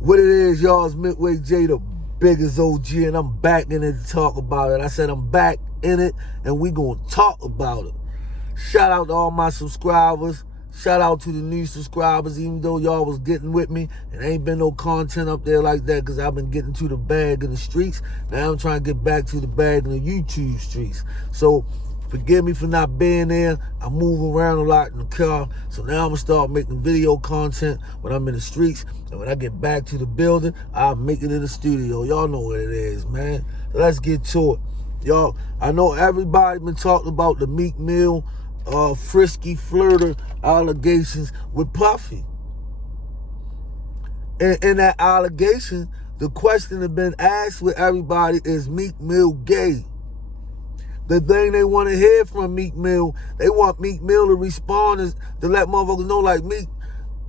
What it is, y'all, is Midway J, the biggest OG, and I'm back in it to talk about it. I said I'm back in it, and we gonna talk about it. Shout out to all my subscribers. Shout out to the new subscribers, even though y'all was getting with me. And ain't been no content up there like that because I've been getting to the bag in the streets. Now I'm trying to get back to the bag in the YouTube streets. So forgive me for not being there. I'm moving around a lot in the car. So now I'm going to start making video content when I'm in the streets. And when I get back to the building, I'll make it in the studio. Y'all know what it is, man. Let's get to it. Y'all, I know everybody been talking about the Meek Mill, Frisky, Flurter allegations with Puffy. And in that allegation, the question that been asked with everybody is Meek Mill gay? The thing they want to hear from Meek Mill, they want Meek Mill to respond is to let motherfuckers know, like, Meek,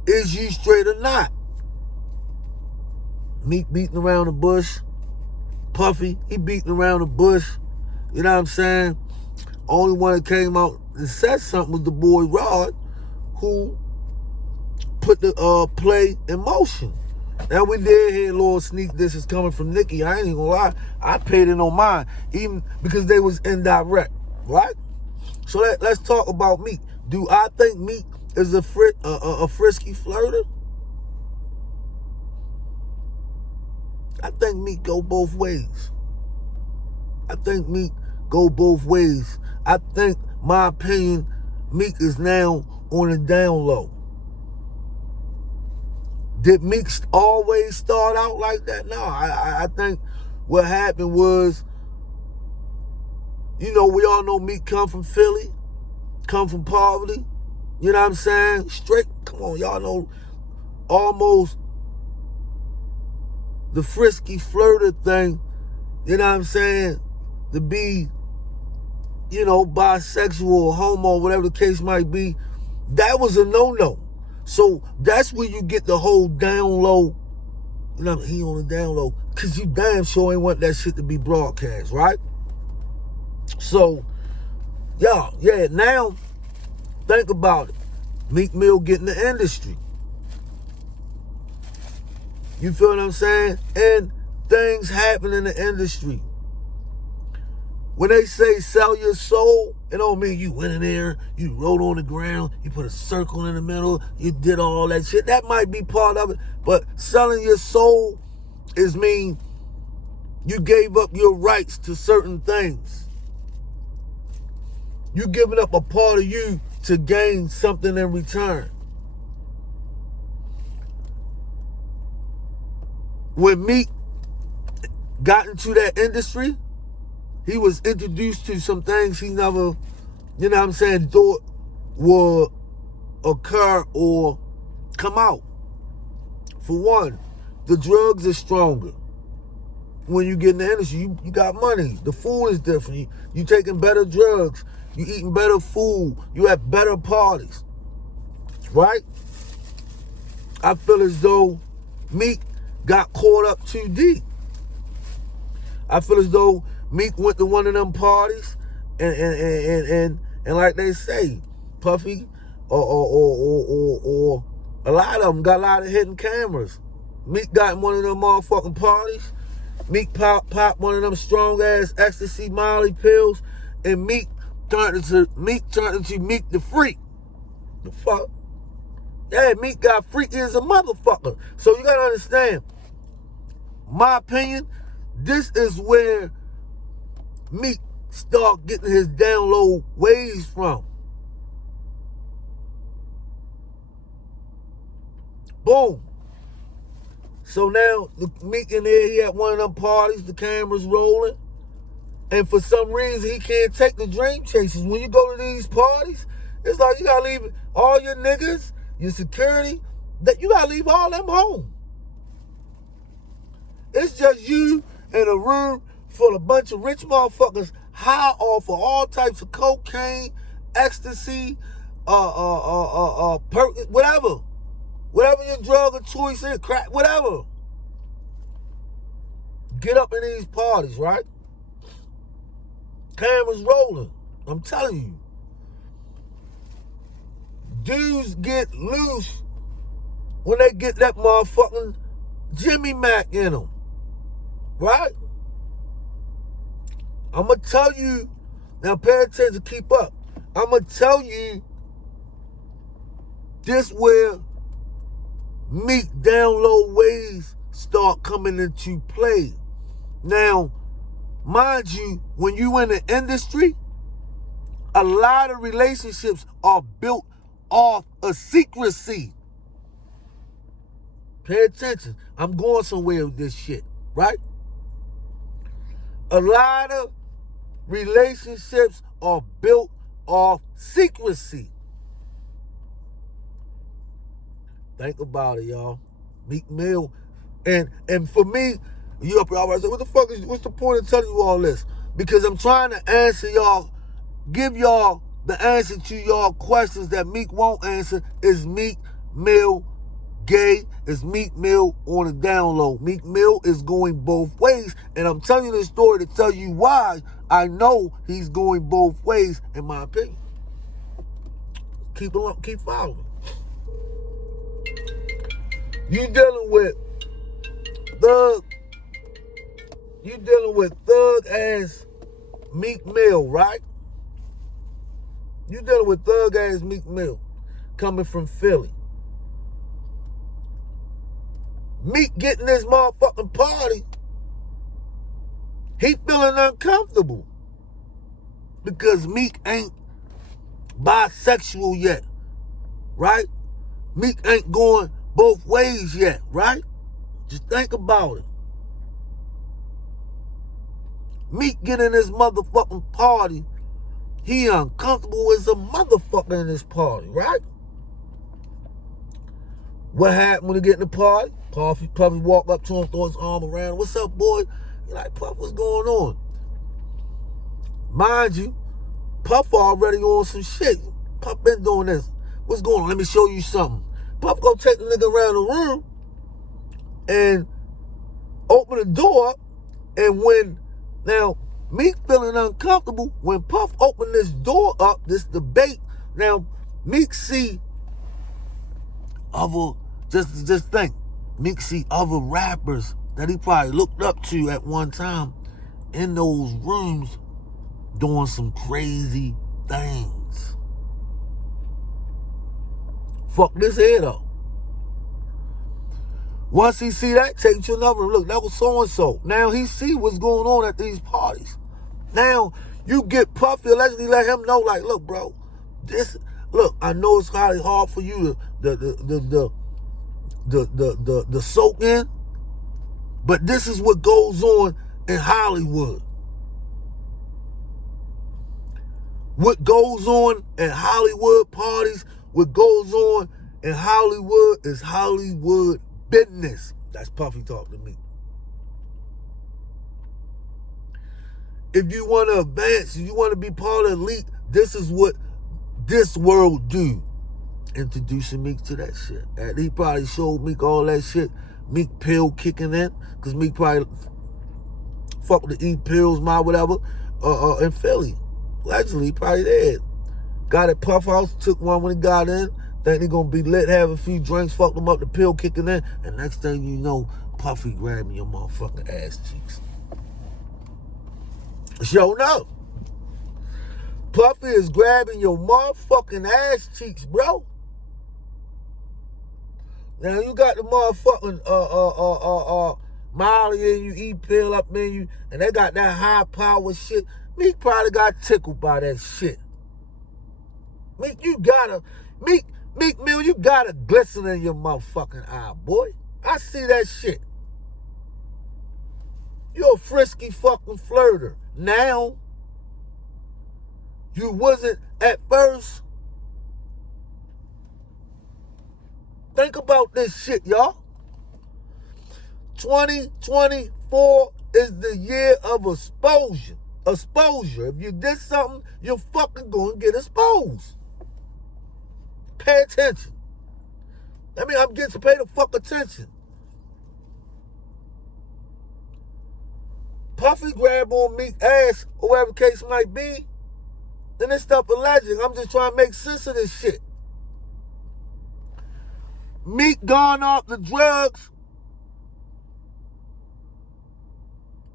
is you straight or not? Meek beating around the bush. Puffy, he beating around the bush. You know what I'm saying? Only one that came out and said something was the boy Rod, who put the play in motion. Now we did hear a little sneak this is coming from Nicki. I ain't even gonna lie. I paid it on mine, even because they was indirect, right? So let's talk about Meek. Do I think Meek is a frisky flirter? I think Meek go both ways. I think Meek go both ways. I think, my opinion, Meek is now on the down low. Did Meek always start out like that? No, I think what happened was, you know, we all know Meek come from Philly, come from poverty. You know what I'm saying? Straight, come on, y'all know almost the frisky flirter thing, you know what I'm saying, to be, you know, bisexual or homo, whatever the case might be, that was a no-no. So that's where you get the whole down low, you know, he on the down low, because you damn sure ain't want that shit to be broadcast, right? So, yeah, now, think about it. Meek Mill getting the industry. You feel what I'm saying? And things happen in the industry. When they say sell your soul, it don't mean you went in there, you wrote on the ground, you put a circle in the middle, you did all that shit. That might be part of it, but selling your soul is mean you gave up your rights to certain things. You giving up a part of you to gain something in return. When Meek got into that industry, he was introduced to some things he never, you know what I'm saying, thought would occur or come out. For one, the drugs are stronger. When you get in the industry, you got money. The food is different. You taking better drugs. You eating better food. You at better parties. Right? I feel as though Meek got caught up too deep. I feel as though Meek went to one of them parties and like they say, Puffy or a lot of them got a lot of hidden cameras. Meek got in one of them motherfucking parties. Meek pop one of them strong ass ecstasy Molly pills, and Meek turned into Meek the Freak. The fuck? Yeah, Meek got freaky as a motherfucker. So you gotta understand, my opinion, this is where Meek start getting his down low ways from. Boom. So now, Meek in there, he at one of them parties, the camera's rolling, and for some reason, he can't take the dream chasers. When you go to these parties, it's like you gotta leave all your niggas, your security, that you gotta leave all them home. It's just you in a room full of a bunch of rich motherfuckers high off of all types of cocaine, ecstasy, whatever. Whatever your drug of choice is, crack, whatever. Get up in these parties, right? Cameras rolling. I'm telling you. Dudes get loose when they get that motherfucking Jimmy Mack in them, right? I'm going to tell you, now pay attention, keep up. I'm going to tell you this where Meek download ways start coming into play. Now, mind you, when you in the industry, a lot of relationships are built off of secrecy. Pay attention. I'm going somewhere with this shit, right? A lot of relationships are built off secrecy. Think about it, y'all. Meek Mill. And for me, you up always say, what's the point of telling you all this? Because I'm trying to answer y'all, give y'all the answer to y'all questions that Meek won't answer. Is Meek Mill gay? Is Meek Mill on the down low? Meek Mill is going both ways. And I'm telling you this story to tell you why I know he's going both ways, in my opinion. Keep following. You dealing with thug ass Meek Mill, right? You dealing with thug ass Meek Mill coming from Philly. Meek getting this motherfucking party, he feeling uncomfortable because Meek ain't bisexual yet, right? Meek ain't going both ways yet, right? Just think about it. Meek getting this motherfucking party, he uncomfortable as a motherfucker in this party, right? What happened when he get in the party? Puffy walk up to him, throw his arm around him. What's up, boy? He like, Puff, what's going on? Mind you, Puff already on some shit. Puff been doing this. What's going on? Let me show you something. Puff go take the nigga around the room and open the door. And when, now, Meek feeling uncomfortable, when Puff opened this door up, this debate, now, Meek see other, just think, Meek see other rappers that he probably looked up to at one time in those rooms doing some crazy things. Fuck this head up. Once he see that, take you to another room. Look, that was so-and-so. Now he see what's going on at these parties. Now, you get Puffy, allegedly let him know, like, look, bro, look, I know it's highly hard for you to soak in, but this is what goes on in Hollywood. What goes on at Hollywood parties, what goes on in Hollywood is Hollywood business. That's Puffy talk to me. If you want to advance, if you want to be part of the elite, this is what this world do. Introducing Meek to that shit. And he probably showed Meek all that shit. Meek pill kicking in, because Meek probably fuck to eat pills, whatever, in Philly. Allegedly, he probably did. Got at Puff House, took one when he got in. Think he gonna be lit, have a few drinks, fucked him up, the pill kicking in, and next thing you know, Puffy grabbing your motherfucking ass cheeks. Show no. Puffy is grabbing your motherfucking ass cheeks, bro. Now you got the motherfucking Molly in you, eat pill up in you, and they got that high power shit. Meek probably got tickled by that shit. Meek Mill, you got a glisten in your motherfucking eye, boy. I see that shit. You're a frisky fucking flirter. Now, you wasn't at first. Think about this shit, y'all. 2024 is the year of exposure. If you did something, you're fucking going to get exposed. Pay attention. I mean, I'm getting to pay the fuck attention. Puffy grab on Meek ass, or whatever the case might be, then this stuff alleged. I'm just trying to make sense of this shit. Meek gone off the drugs.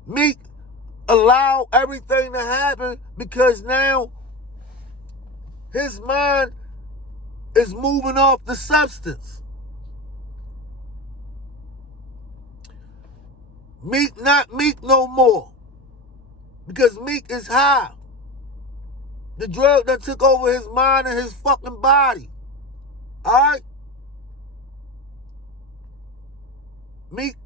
Meek allowed everything to happen because now his mind is moving off the substance. Meek not Meek no more. Because Meek is high. The drug that took over his mind and his fucking body. Alright? Meek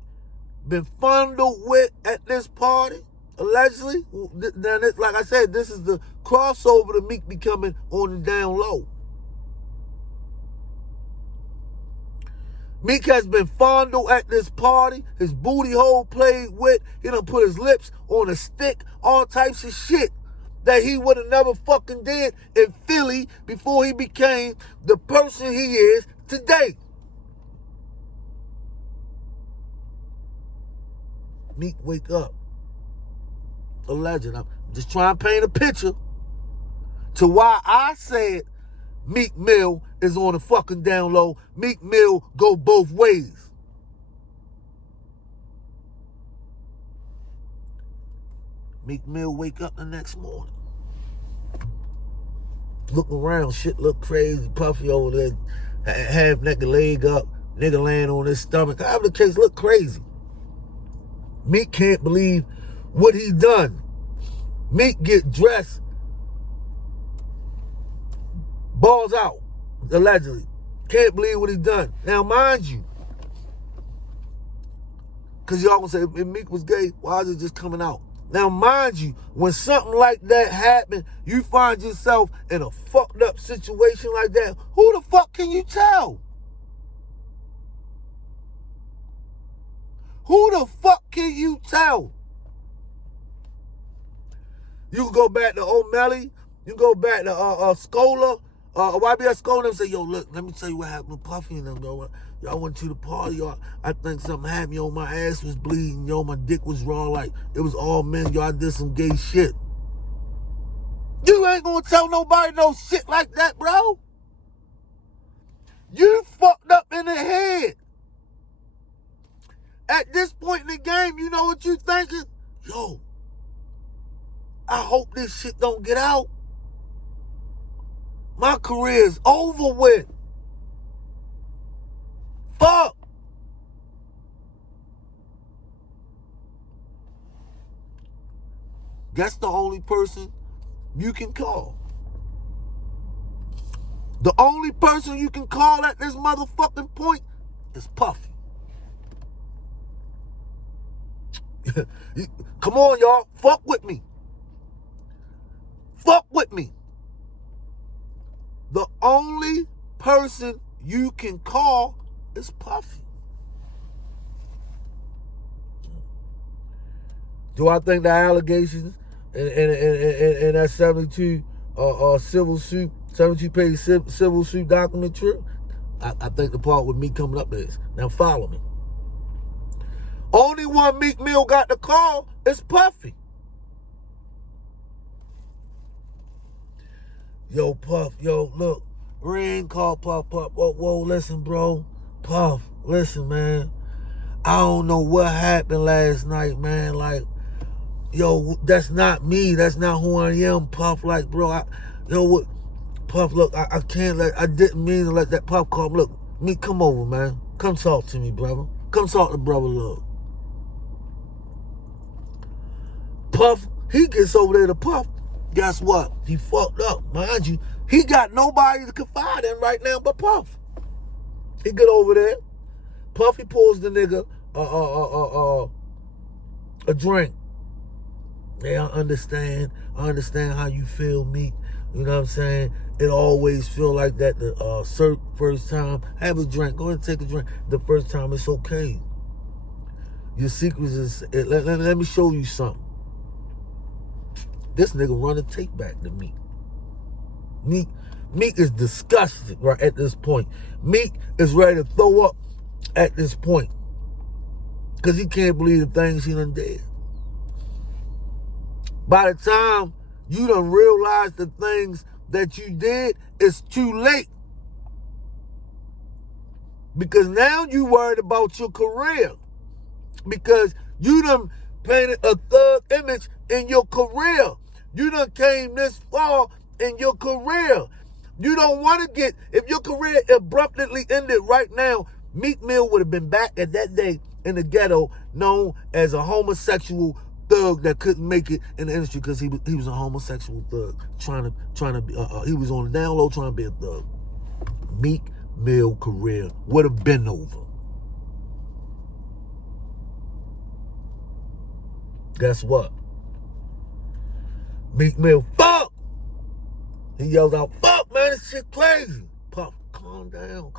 been fondled with at this party, allegedly. Now, like I said, this is the crossover to Meek becoming on the down low. Meek has been fondled at this party. His booty hole played with. He done put his lips on a stick. All types of shit that he would have never fucking did in Philly before he became the person he is today. Meek, wake up. A legend. I'm just trying to paint a picture to why I said Meek Mill is on the fucking down low. Meek Mill go both ways. Meek Mill wake up the next morning. Look around, shit look crazy. Puffy over there, half naked leg up, nigga laying on his stomach. However the case look crazy. Meek can't believe what he done. Meek get dressed, balls out, allegedly. Can't believe what he done. Now, mind you, because y'all gonna say, if Meek was gay, why is it just coming out? Now, mind you, when something like that happen, you find yourself in a fucked up situation like that, who the fuck can you tell? Who the fuck can you tell? You can go back to O'Malley, you can go back to Scola, YBS Scola, and say, yo, look, let me tell you what happened with Puffy and them, though. Y'all went to the party, y'all. I think something happened, yo. My ass was bleeding, yo. My dick was raw, like, it was all men, yo. I did some gay shit. You ain't gonna tell nobody no shit like that, bro. You fucked up in the head. At this point in the game, you know what you thinking? Yo, I hope this shit don't get out. My career is over with. Fuck. That's the only person you can call. The only person you can call at this motherfucking point is Puffy. Come on, y'all. Fuck with me. Fuck with me. The only person you can call is Puffy. Do I think the allegations in that 72 civil suit, 72-page civil suit document true? I think the part with me coming up is. Now follow me. Only one Meek Mill got the call is Puffy. Yo, Puff, yo, look. Ring call Puff. Whoa, listen, bro. Puff, listen, man. I don't know what happened last night, man. Like, yo, that's not me. That's not who I am, Puff. Like, bro, what? Puff, look, I can't I didn't mean to let that Puff call. Look, Meek, come over, man. Come talk to me, brother. Come talk to brother Love. Puff, he gets over there to Puff. Guess what? He fucked up. Mind you, he got nobody to confide in right now but Puff. He get over there. Puffy pulls the nigga a drink. Yeah, I understand how you feel, Meek. You know what I'm saying? It always feel like that the first time. Have a drink. Go ahead and take a drink. The first time, it's okay. Your secrets is... Let me show you something. This nigga run a take back to Meek. Meek is disgusted right at this point. Meek is ready to throw up at this point. Because he can't believe the things he done did. By the time you done realize the things that you did, it's too late. Because now you worried about your career. Because you done painted a thug image in your career. You done came this far in your career. You don't want to get, if your career abruptly ended right now, Meek Mill would have been back at that day in the ghetto, known as a homosexual thug that couldn't make it in the industry because he was a homosexual thug trying to be. He was on the down low trying to be a thug. Meek Mill career would have been over. Guess what? Meek Mill, fuck! He yells out, fuck, man, this shit crazy. Puff, calm down,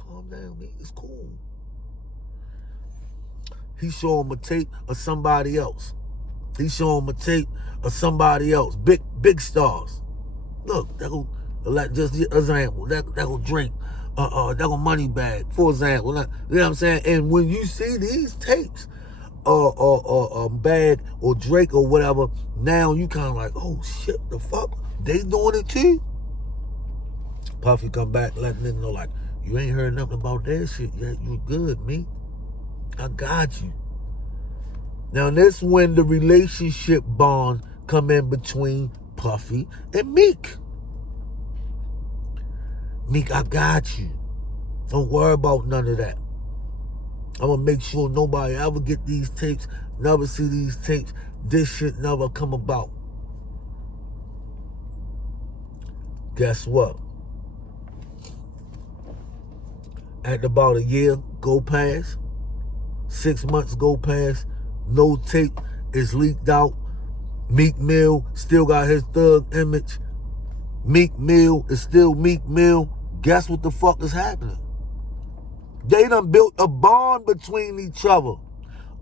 Meek, it's cool. He show him a tape of somebody else. He show him a tape of somebody else. Big stars. Look, that go, like just an example, that go Drake, that go Moneybag, for example. You know what I'm saying? And when you see these tapes, Bag or Drake or whatever, now you kind of like, oh shit, the fuck, they doing it too? Puffy come back, let nigga know like, you ain't heard nothing about that shit yet. You good, me? I got you. Now this when the relationship bond come in between Puffy and Meek. Meek, I got you. Don't worry about none of that. I'm going to make sure nobody ever get these tapes, never see these tapes. This shit never come about. Guess what? After about a year go past, 6 months go past, no tape is leaked out. Meek Mill still got his thug image. Meek Mill is still Meek Mill. Guess what the fuck is happening? They done built a bond between each other.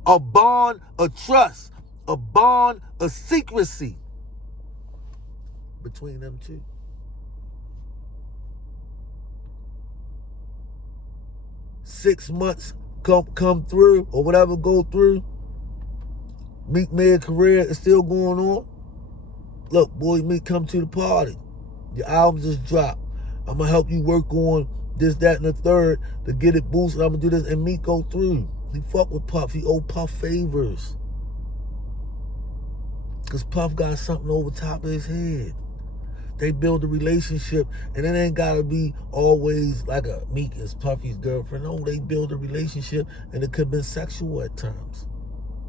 A bond of trust. A bond of secrecy between them two. 6 months come through or whatever go through. Meek Mill career is still going on. Look, boy, Meek, come to the party. Your album just dropped. I'm going to help you work on this, that, and the third to get it boosted. I'm going to do this. And Meek go through. He fuck with Puff. He owe Puff favors. Because Puff got something over top of his head. They build a relationship, and it ain't got to be always like a Meek is Puffy's girlfriend. No, they build a relationship, and it could have been sexual at times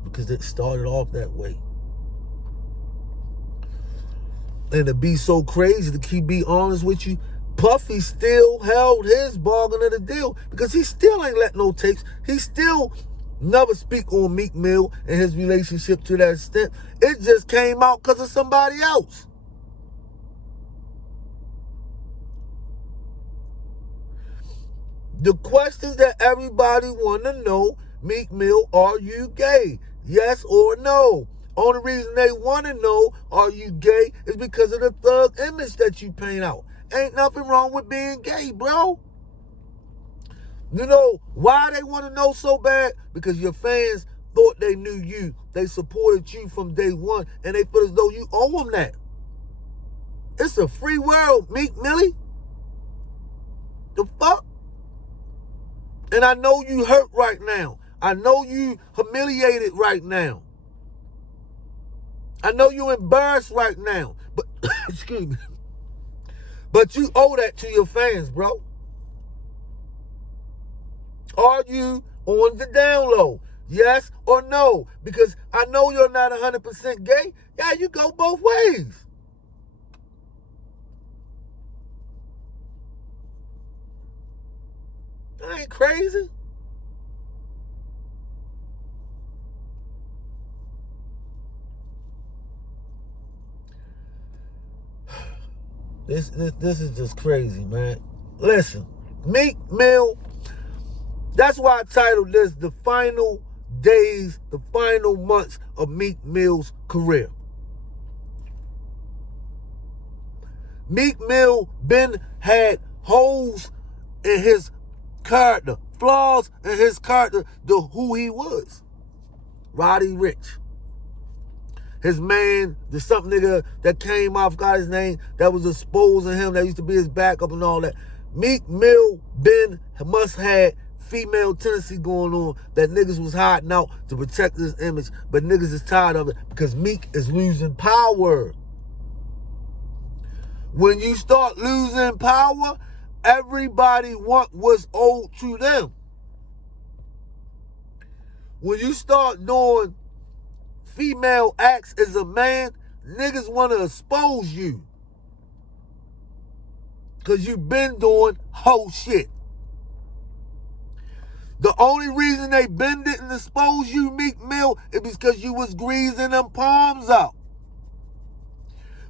because it started off that way. And to be so crazy, to keep be honest with you, Puffy still held his bargain of the deal because he still ain't let no tapes. He still never speak on Meek Mill and his relationship to that extent. It just came out because of somebody else. The questions that everybody want to know, Meek Mill, are you gay? Yes or no? Only reason they want to know, are you gay, is because of the thug image that you paint out. Ain't nothing wrong with being gay, bro. You know why they want to know so bad? Because your fans thought they knew you. They supported you from day one, and they feel as though you owe them that. It's a free world, Meek Millie. The fuck? And I know you hurt right now. I know you humiliated right now. I know you embarrassed right now. But, excuse me. But you owe that to your fans, bro. Are you on the down low? Yes or no? Because I know you're not 100% gay. Yeah, you go both ways. That ain't crazy. This is just crazy, man. Listen, Meek Mill, that's why I titled this The Final Days, the Final Months of Meek Mill's Career. Meek Mill had holes in his character, flaws in his character, who he was. Roddy Ricch. His man, the something nigga that came off, got his name, that was exposing him, that used to be his backup and all that. Meek Mill must have female tendency going on that niggas was hiding out to protect his image, but niggas is tired of it because Meek is losing power. When you start losing power, everybody want what's owed to them. When you start doing female acts as a man, niggas want to expose you. Because you've been doing whole shit. The only reason they been didn't expose you, Meek Mill, is because you was greasing them palms out.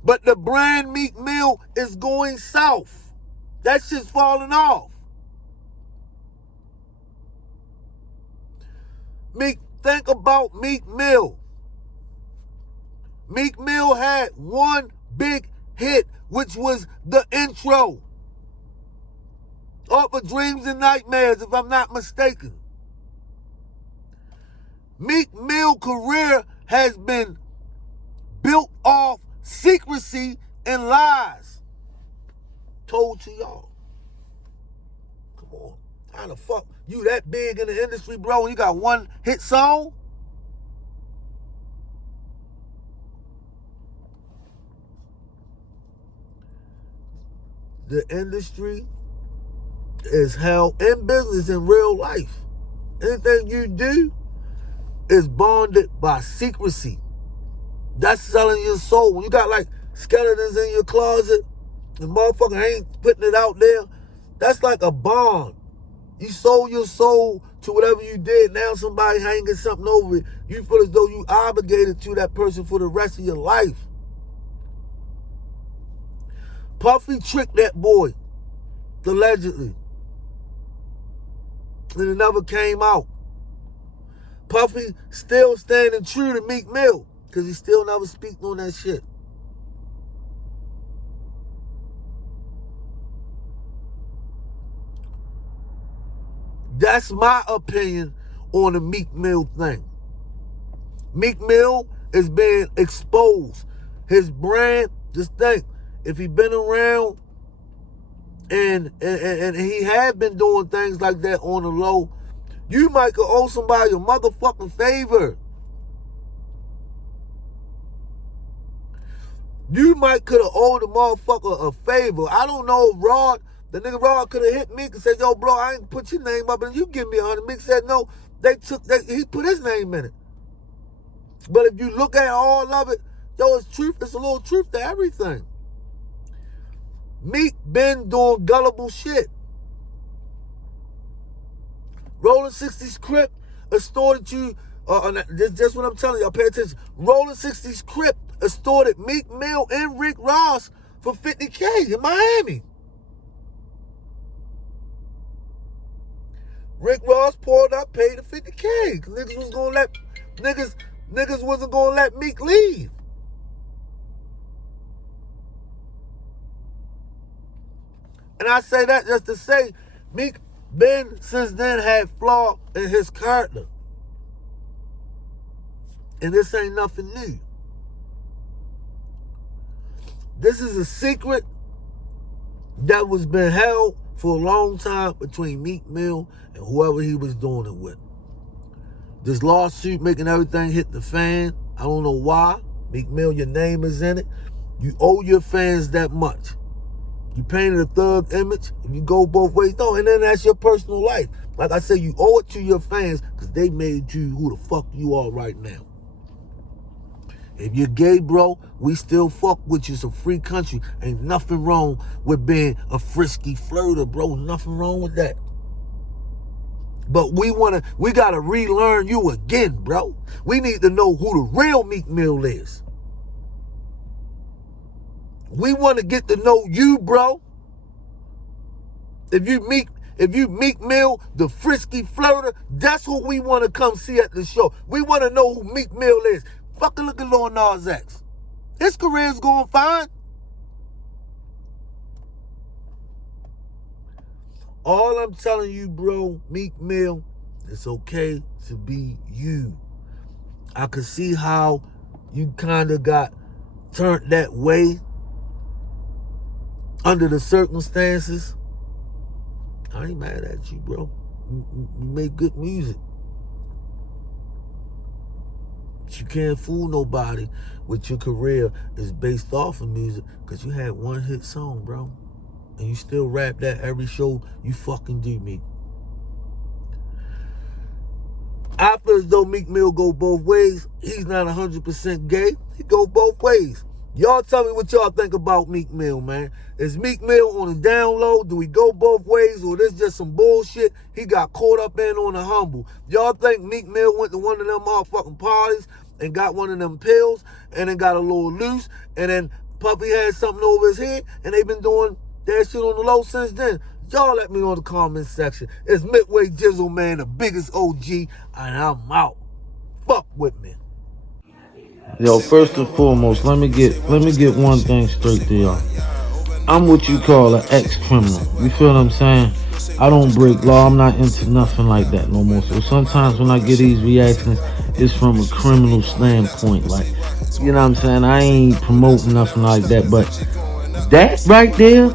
But the brand Meek Mill is going south. That shit's falling off. Think about Meek Mill. Meek Mill had one big hit, which was the intro off of Dreams and Nightmares, if I'm not mistaken. Meek Mill career has been built off secrecy and lies told to y'all. Come on. How the fuck you that big in the industry, bro, and you got one hit song? The industry is hell in business in real life. Anything you do is bonded by secrecy. That's selling your soul. When you got like skeletons in your closet and motherfucker ain't putting it out there, that's like a bond. You sold your soul to whatever you did. Now somebody hanging something over it. You feel as though you obligated to that person for the rest of your life. Puffy tricked that boy, allegedly. And it never came out. Puffy still standing true to Meek Mill because he still never speaks on that shit. That's my opinion on the Meek Mill thing. Meek Mill is being exposed. His brand, just think, if he been around and he had been doing things like that on the low, you might could owe somebody a motherfucking favor. You might could have owed a motherfucker a favor. I don't know if Rod, the nigga Rod could have hit Meek and said, yo, bro, I ain't put your name up and you give me 100. Meek said, no, he put his name in it. But if you look at all of it, yo, it's truth. It's a little truth to everything. Meek been doing gullible shit. Rolling 60s Crip extorted you. That's what I'm telling y'all. Pay attention. Rolling 60s Crip extorted Meek Mill and Rick Ross for $50K in Miami. Rick Ross pulled up, paid the $50K. Niggas wasn't gonna let Meek leave. And I say that just to say, Meek been since then had flaw in his character. And this ain't nothing new. This is a secret that was been held for a long time between Meek Mill and whoever he was doing it with. This lawsuit making everything hit the fan. I don't know why. Meek Mill, your name is in it. You owe your fans that much. You painted a thug image, and you go both ways. No, and then that's your personal life. Like I said, you owe it to your fans because they made you who the fuck you are right now. If you're gay, bro, we still fuck with you. It's a free country. Ain't nothing wrong with being a frisky flirter, bro. Nothing wrong with that. But we gotta relearn you again, bro. We need to know who the real Meek Mill is. We want to get to know you, bro. If you Meek Mill, the frisky flirter, that's what we want to come see at the show. We want to know who Meek Mill is. Fucking look at Lil Nas X. His career's going fine. All I'm telling you, bro, Meek Mill, it's okay to be you. I could see how you kind of got turned that way under the circumstances. I ain't mad at you, bro. make good music. But you can't fool nobody with your career is based off of music, because you had one hit song, bro. And you still rap that every show you fucking do, Meek. I feel as though Meek Mill go both ways. He's not 100% gay. He go both ways. Y'all tell me what y'all think about Meek Mill, man. Is Meek Mill on the down low? Do we go both ways, or this just some bullshit he got caught up in on the humble? Y'all think Meek Mill went to one of them motherfucking parties and got one of them pills and then got a little loose, and then Puffy had something over his head, and they've been doing that shit on the low since then? Y'all let me know in the comment section. It's Midway Jizzle, man, the biggest OG, and I'm out. Fuck with me. Yo, first and foremost, let me get one thing straight to y'all. I'm what you call an ex-criminal. You feel what I'm saying? I don't break law. I'm not into nothing like that no more. So sometimes when I get these reactions, it's from a criminal standpoint. Like, you know what I'm saying? I ain't promoting nothing like that. But that right there